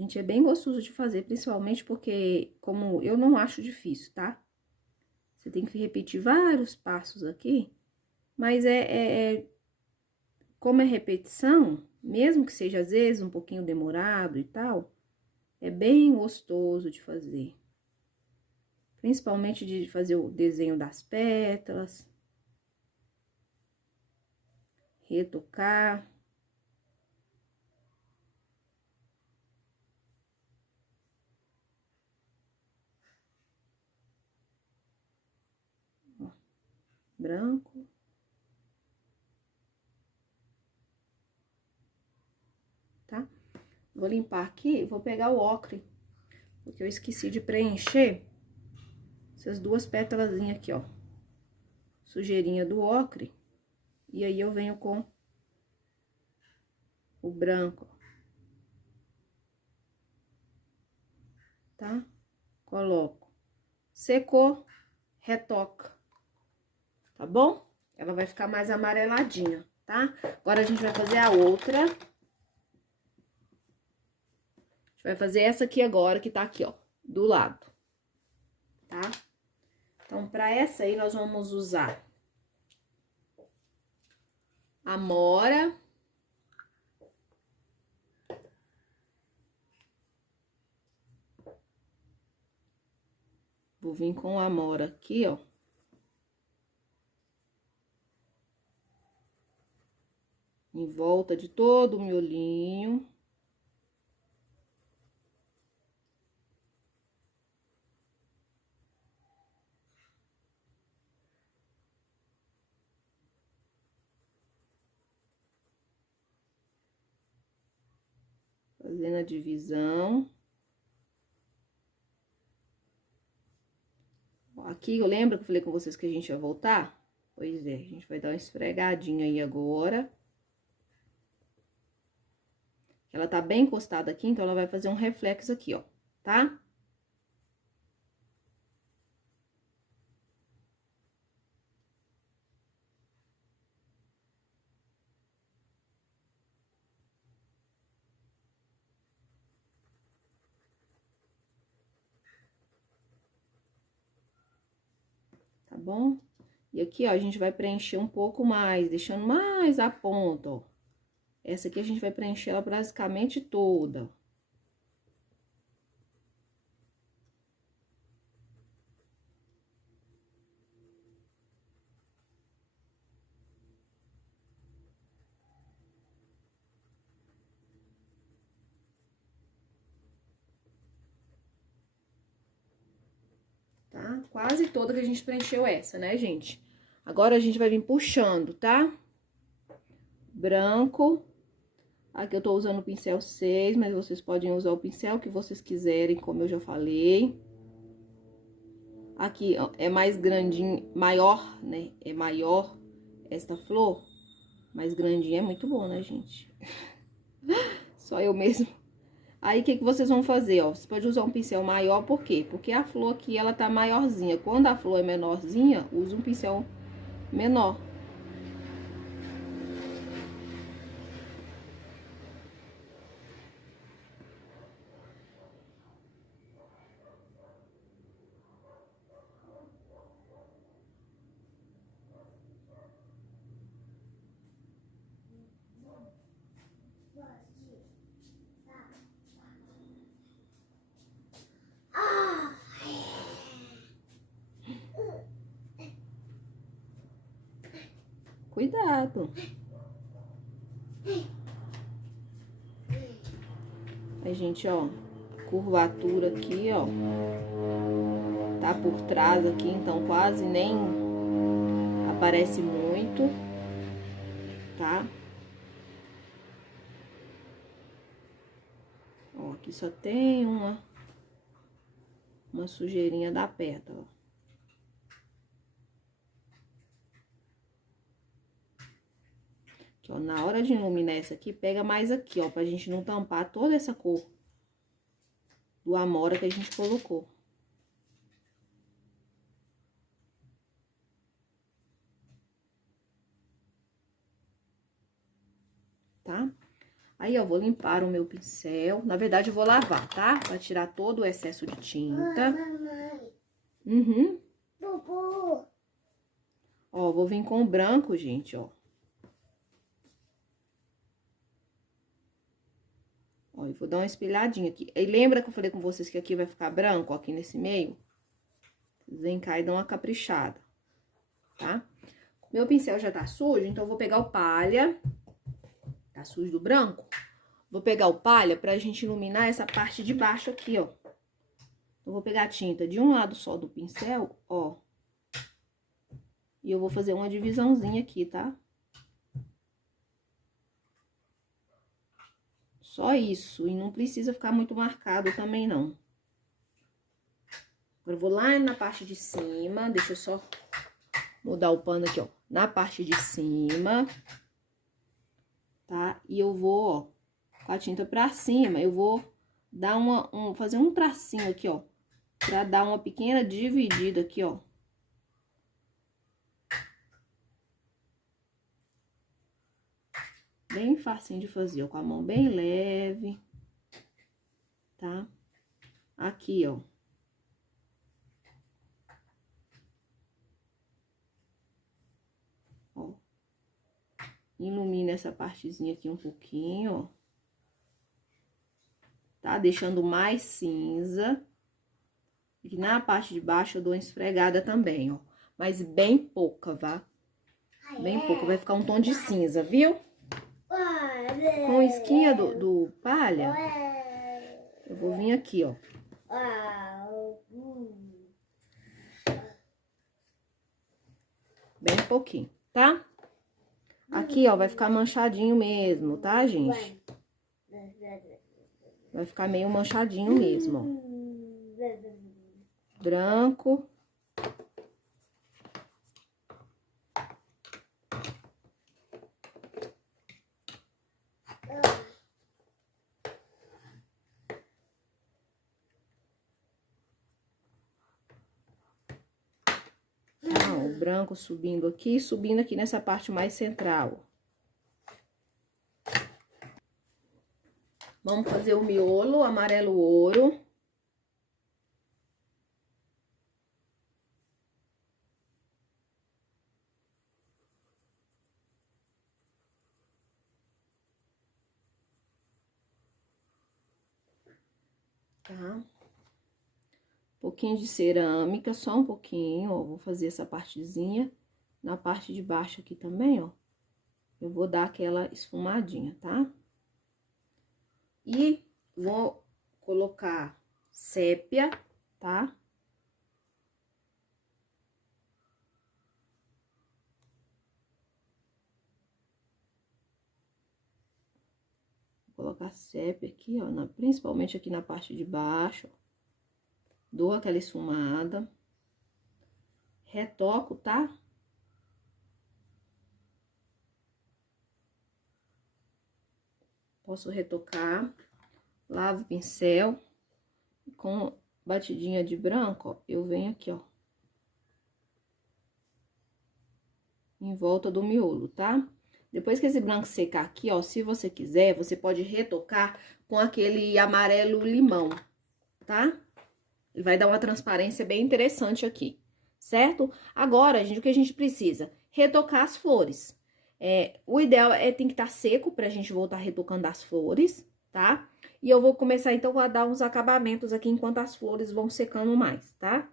Gente, é bem gostoso de fazer, principalmente porque, como eu não acho difícil, tá? Você tem que repetir vários passos aqui, mas como é repetição, mesmo que seja às vezes um pouquinho demorado e tal, é bem gostoso de fazer. Principalmente de fazer o desenho das pétalas, retocar. Ó, branco. Tá? Vou limpar aqui, vou pegar o ocre, porque eu esqueci de preencher essas duas pétalazinhas aqui, ó. Sujeirinha do ocre. E aí, eu venho com o branco, tá? Coloco. Secou, retoca, tá bom? Ela vai ficar mais amareladinha, tá? Agora, a gente vai fazer a outra. A gente vai fazer essa aqui agora, que tá aqui, ó, do lado, tá? Então, pra essa aí, nós vamos usar amora. Vou vir com a amora aqui, ó. Em volta de todo o miolinho. Fazendo a divisão. Aqui, eu lembro que eu falei com vocês que a gente ia voltar? Pois é, a gente vai dar uma esfregadinha aí agora. Ela tá bem encostada aqui, então ela vai fazer um reflexo aqui, ó, tá? bom? E aqui, ó, a gente vai preencher um pouco mais, deixando mais a ponta, ó. Essa aqui a gente vai preencher ela basicamente toda. Tá? Quase toda que a gente preencheu essa, né, gente? Agora a gente vai vir puxando, tá? Branco. Aqui eu tô usando o pincel 6, mas vocês podem usar o pincel que vocês quiserem, como eu já falei. Aqui, ó, é mais grandinho, maior, né? É maior esta flor. Mais grandinha é muito bom, né, gente? Só eu mesmo. Aí, o que que vocês vão fazer, ó? Você pode usar um pincel maior, por quê? Porque a flor aqui, ela tá maiorzinha. Quando a flor é menorzinha, use um pincel menor. Cuidado. Aí, gente, ó, curvatura aqui, ó, tá por trás aqui, então quase nem aparece muito, tá? Ó, aqui só tem uma sujeirinha da pedra, ó. Aqui, ó, na hora de iluminar essa aqui, pega mais aqui, ó, pra gente não tampar toda essa cor do amora que a gente colocou. Tá? Aí, ó, vou limpar o meu pincel. Na verdade, eu vou lavar, tá? Pra tirar todo o excesso de tinta. Uhum. Ó, vou vir com o branco, gente, ó. Ó, eu vou dar uma espelhadinha aqui. E lembra que eu falei com vocês que aqui vai ficar branco, ó, aqui nesse meio? Vocês vêm cá e dão uma caprichada, tá? Meu pincel já tá sujo, então eu vou pegar o palha. Tá sujo do branco? Vou pegar o palha pra gente iluminar essa parte de baixo aqui, ó. Eu vou pegar a tinta de um lado só do pincel, ó. E eu vou fazer uma divisãozinha aqui, tá? Só isso, e não precisa ficar muito marcado também, não. Agora, eu vou lá na parte de cima, deixa eu só mudar o pano aqui, ó. Na parte de cima, tá? E eu vou, ó, com a tinta pra cima, eu vou dar fazer um tracinho aqui, ó. Pra dar uma pequena dividida aqui, ó. Bem facinho de fazer, ó, com a mão bem leve, tá? Aqui, ó. Ó. Ilumina essa partezinha aqui um pouquinho, ó. Tá? Deixando mais cinza. E na parte de baixo eu dou uma esfregada também, ó. Mas bem pouca, vá? Bem pouca, vai ficar um tom de cinza, viu? Com a esquinha do palha, eu vou vir aqui, ó. Bem pouquinho, tá? Aqui, ó, vai ficar manchadinho mesmo, tá, gente? Vai ficar meio manchadinho mesmo, ó. Branco. O branco subindo aqui nessa parte mais central. Vamos fazer o miolo amarelo ouro. tá? Um pouquinho de cerâmica, só um pouquinho, ó. Vou fazer essa partezinha. Na parte de baixo aqui também, ó. Eu vou dar aquela esfumadinha, tá? E vou colocar sépia, tá? Vou colocar sépia aqui, ó, principalmente aqui na parte de baixo, ó. Dou aquela esfumada. Retoco, tá? Posso retocar. Lavo o pincel. Com batidinha de branco, ó, eu venho aqui, ó. Em volta do miolo, tá? Depois que esse branco secar aqui, ó, se você quiser, você pode retocar com aquele amarelo limão, tá? Ele vai dar uma transparência bem interessante aqui, certo? Agora, gente, o que a gente precisa? Retocar as flores. O ideal tem que estar seco pra gente voltar retocando as flores, tá? E eu vou começar, então, a dar uns acabamentos aqui enquanto as flores vão secando mais, tá?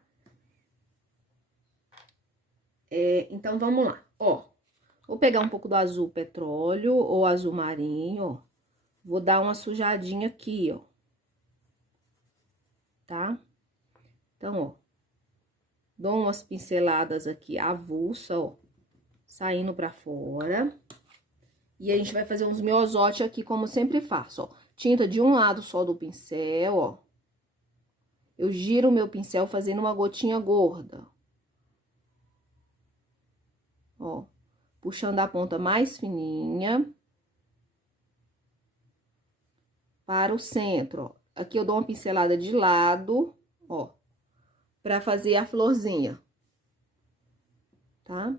Então, vamos lá, ó. Vou pegar um pouco do azul petróleo ou azul marinho, ó. Vou dar uma sujadinha aqui, ó. Tá? Então, ó. Dou umas pinceladas aqui avulsa, ó. Saindo pra fora. E a gente vai fazer uns miosotes aqui, como sempre faço, ó. Tinta de um lado só do pincel, ó. Eu giro o meu pincel fazendo uma gotinha gorda. Ó. Puxando a ponta mais fininha. Para o centro, ó. Aqui eu dou uma pincelada de lado, ó. Pra fazer a florzinha. Tá?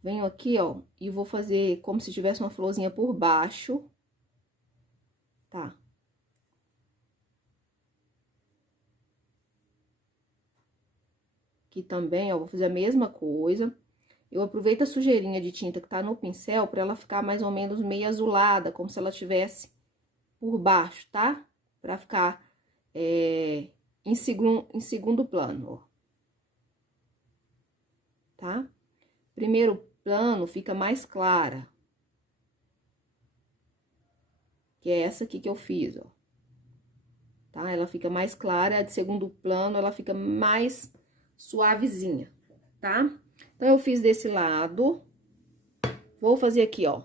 Venho aqui, ó, e vou fazer como se tivesse uma florzinha por baixo. Tá? Aqui também, ó, vou fazer a mesma coisa. Eu aproveito a sujeirinha de tinta que tá no pincel pra ela ficar mais ou menos meio azulada, como se ela tivesse por baixo, tá? Pra ficar em segundo plano, ó. Tá? Primeiro plano fica mais clara. Que é essa aqui que eu fiz, ó. Tá? Ela fica mais clara, a de segundo plano ela fica mais suavezinha, tá? Então, eu fiz desse lado. Vou fazer aqui, ó,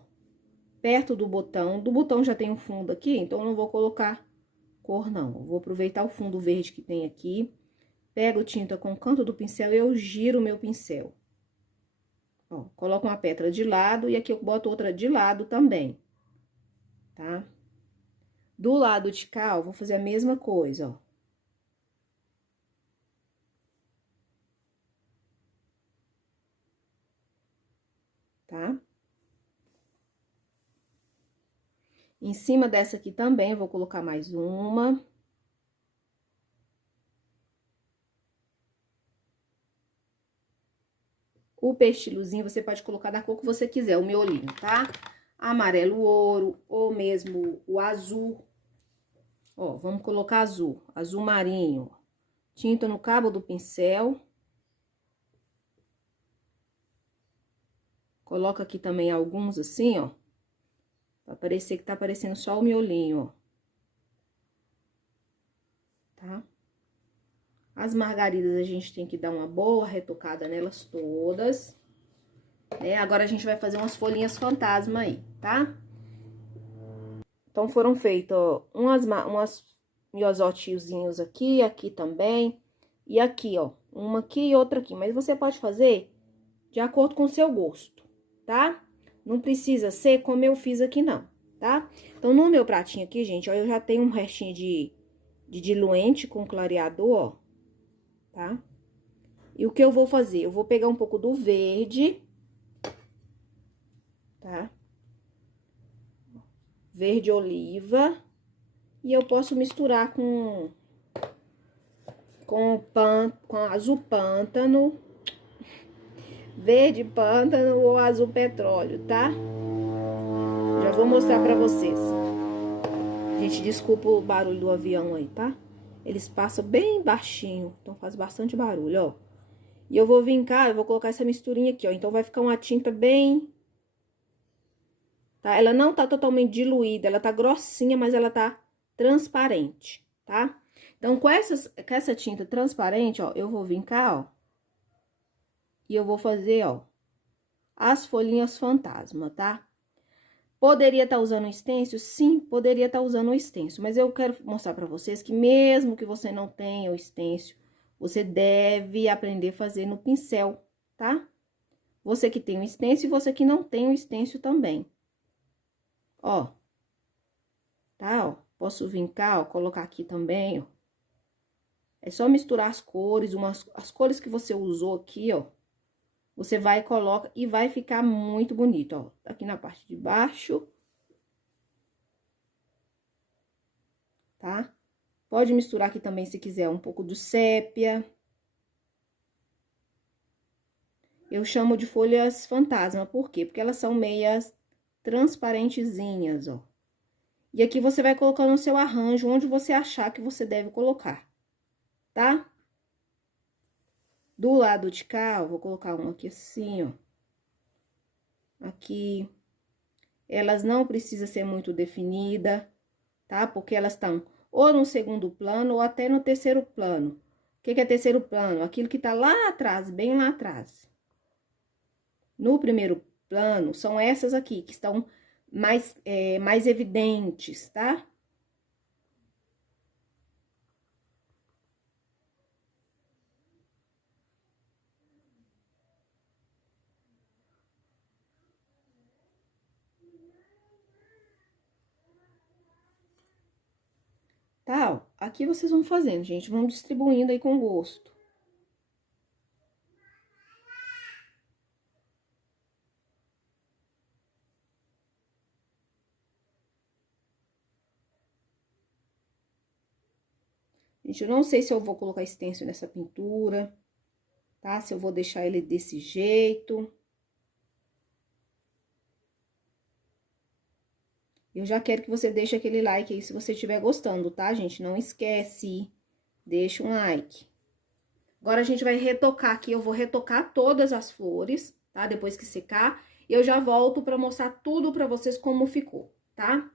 perto do botão. Do botão já tem um fundo aqui, então eu não vou colocar cor, não. Eu vou aproveitar o fundo verde que tem aqui. Pego tinta com o canto do pincel e eu giro o meu pincel. Ó, coloco uma pétala de lado e aqui eu boto outra de lado também, tá? Do lado de cá, eu vou fazer a mesma coisa, ó. Tá? Em cima dessa aqui também, eu vou colocar mais uma. O pestilozinho você pode colocar da cor que você quiser, o miolinho, tá? Amarelo ouro, ou mesmo o azul. Ó, vamos colocar azul, azul marinho. Tinta no cabo do pincel. Coloca aqui também alguns assim, ó. Pra parecer que tá aparecendo só o miolinho, ó. Tá? As margaridas a gente tem que dar uma boa retocada nelas todas. Agora a gente vai fazer umas folhinhas fantasma aí, tá? Então, foram feitas, ó, umas miosotiozinhos aqui, aqui também. E aqui, ó, uma aqui e outra aqui. Mas você pode fazer de acordo com o seu gosto, tá? Não precisa ser como eu fiz aqui, não, tá? Então, no meu pratinho aqui, gente, ó, eu já tenho um restinho de diluente com clareador, ó, tá? E o que eu vou fazer? Eu vou pegar um pouco do verde, tá? Verde oliva. E eu posso misturar com azul pântano, verde pântano ou azul petróleo, tá? Já vou mostrar pra vocês. Gente, desculpa o barulho do avião aí, tá? Eles passam bem baixinho, então faz bastante barulho, ó. E eu vou vir cá, eu vou colocar essa misturinha aqui, ó. Então, vai ficar uma tinta bem... Tá? Ela não tá totalmente diluída, ela tá grossinha, mas ela tá transparente, tá? Então, com essa tinta transparente, ó, eu vou vir cá, ó. E eu vou fazer, ó, as folhinhas fantasma, tá? Poderia estar usando o stencil? Sim, poderia estar usando o stencil. Mas eu quero mostrar pra vocês que mesmo que você não tenha o stencil, você deve aprender a fazer no pincel, tá? Você que tem o stencil e você que não tem o stencil também. Ó. Tá, ó. Posso vir cá, ó, colocar aqui também, ó. É só misturar as cores, as cores que você usou aqui, ó. Você vai e coloca e vai ficar muito bonito, ó. Aqui na parte de baixo. Tá? Pode misturar aqui também, se quiser, um pouco do sépia. Eu chamo de folhas fantasma, por quê? Porque elas são meias transparentezinhas, ó. E aqui você vai colocando o seu arranjo onde você achar que você deve colocar, tá? Do lado de cá, eu vou colocar um aqui assim, ó. Aqui. Elas não precisam ser muito definidas, tá? Porque elas estão ou no segundo plano ou até no terceiro plano. O que é terceiro plano? Aquilo que tá lá atrás, bem lá atrás. No primeiro plano, são essas aqui, que estão mais evidentes, tá? Tá, ó. Aqui vocês vão fazendo, gente, vão distribuindo aí com gosto. Gente, eu não sei se eu vou colocar stencil nessa pintura, tá? Se eu vou deixar ele desse jeito. Eu já quero que você deixe aquele like aí se você estiver gostando, tá, gente? Não esquece, deixa um like. Agora, a gente vai retocar aqui, eu vou retocar todas as flores, tá? Depois que secar, e eu já volto pra mostrar tudo pra vocês como ficou, tá?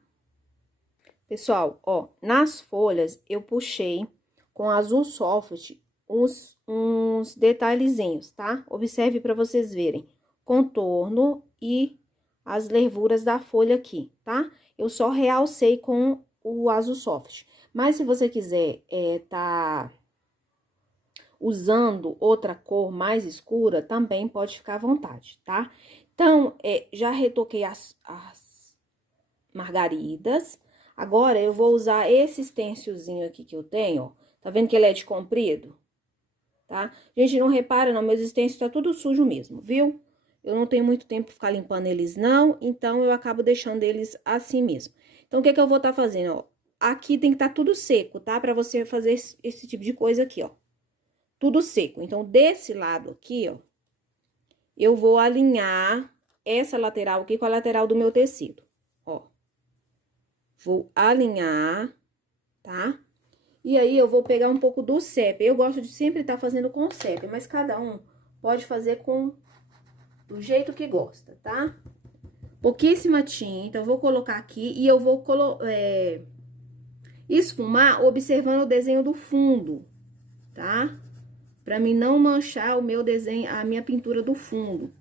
Pessoal, ó, nas folhas eu puxei com azul soft uns detalhezinhos, tá? Observe pra vocês verem. Contorno e as nervuras da folha aqui, tá? Eu só realcei com o azul soft. Mas se você quiser tá usando outra cor mais escura, também pode ficar à vontade, tá? Então, já retoquei as margaridas. Agora, eu vou usar esse stencilzinho aqui que eu tenho, ó. Tá vendo que ele é de comprido? Tá? Gente, não repara não, meus stencils tá tudo sujo mesmo, viu? Eu não tenho muito tempo pra ficar limpando eles não, então eu acabo deixando eles assim mesmo. Então, o que que eu vou tá fazendo, ó? Aqui tem que tá tudo seco, tá? Pra você fazer esse tipo de coisa aqui, ó. Tudo seco. Então, desse lado aqui, ó, eu vou alinhar essa lateral aqui com a lateral do meu tecido, ó. Vou alinhar, tá? E aí, eu vou pegar um pouco do sépia. Eu gosto de sempre estar fazendo com sépia, mas cada um pode fazer do jeito que gosta, tá? Pouquíssima tinta, eu vou colocar aqui e eu vou esfumar observando o desenho do fundo, tá? Pra mim não manchar o meu desenho, a minha pintura do fundo.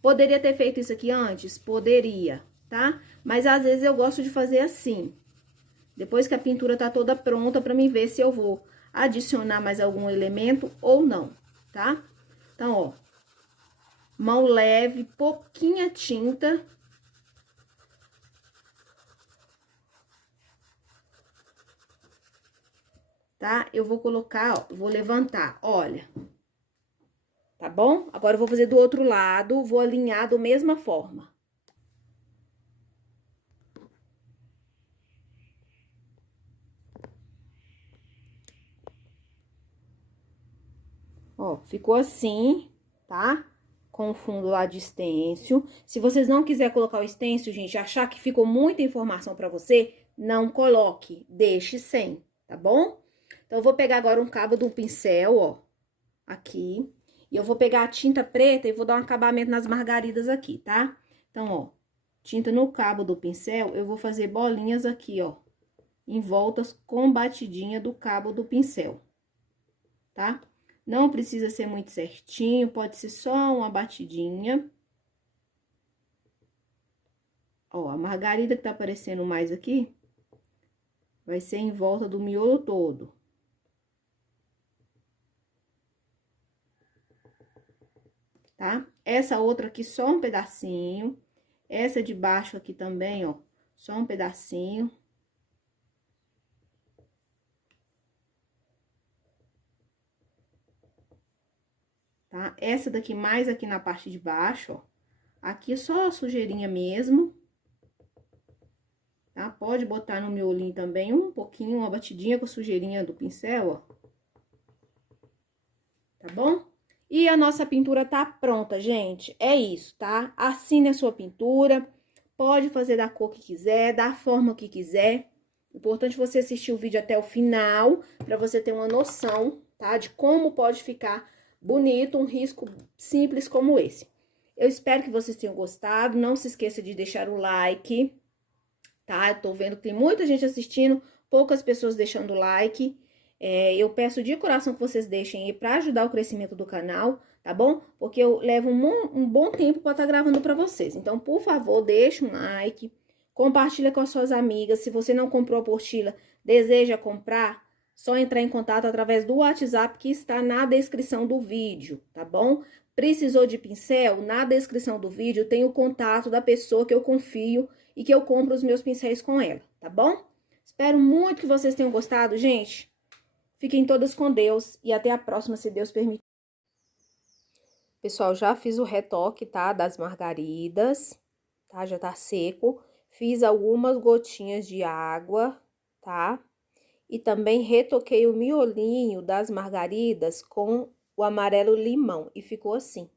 Poderia ter feito isso aqui antes? Poderia, tá? Mas às vezes eu gosto de fazer assim. Depois que a pintura tá toda pronta, pra mim ver se eu vou adicionar mais algum elemento ou não, tá? Então, ó, mão leve, pouquinha tinta. Tá? Eu vou colocar, ó, vou levantar, olha. Tá bom? Agora, eu vou fazer do outro lado, vou alinhar da mesma forma. Ó, ficou assim, tá? Com o fundo lá de stencil. Se vocês não quiserem colocar o stencil, gente, achar que ficou muita informação pra você, não coloque, deixe sem, tá bom? Então, eu vou pegar agora um cabo de um pincel, ó, aqui. E eu vou pegar a tinta preta e vou dar um acabamento nas margaridas aqui, tá? Então, ó, tinta no cabo do pincel, eu vou fazer bolinhas aqui, ó, em voltas com batidinha do cabo do pincel, tá? Não precisa ser muito certinho, pode ser só uma batidinha. Ó, a margarida que tá aparecendo mais aqui, vai ser em volta do miolo todo. Tá? Essa outra aqui, só um pedacinho. Essa de baixo aqui também, ó, só um pedacinho. Tá? Essa daqui mais aqui na parte de baixo, ó. Aqui é só a sujeirinha mesmo. Tá? Pode botar no miolinho também um pouquinho, uma batidinha com a sujeirinha do pincel, ó. Tá bom? E a nossa pintura tá pronta, gente. É isso, tá? Assine a sua pintura. Pode fazer da cor que quiser, da forma que quiser. Importante você assistir o vídeo até o final, pra você ter uma noção, tá? De como pode ficar bonito um risco simples como esse. Eu espero que vocês tenham gostado. Não se esqueça de deixar o like, tá? Eu tô vendo que tem muita gente assistindo, poucas pessoas deixando o like. Eu peço de coração que vocês deixem aí pra ajudar o crescimento do canal, tá bom? Porque eu levo um bom tempo pra estar gravando pra vocês. Então, por favor, deixa um like, compartilha com as suas amigas. Se você não comprou a apostila, deseja comprar, só entrar em contato através do WhatsApp que está na descrição do vídeo, tá bom? Precisou de pincel? Na descrição do vídeo tem o contato da pessoa que eu confio e que eu compro os meus pincéis com ela, tá bom? Espero muito que vocês tenham gostado, gente. Fiquem todas com Deus e até a próxima, se Deus permitir. Pessoal, já fiz o retoque, tá? Das margaridas, tá? Já tá seco. Fiz algumas gotinhas de água, tá? E também retoquei o miolinho das margaridas com o amarelo limão e ficou assim.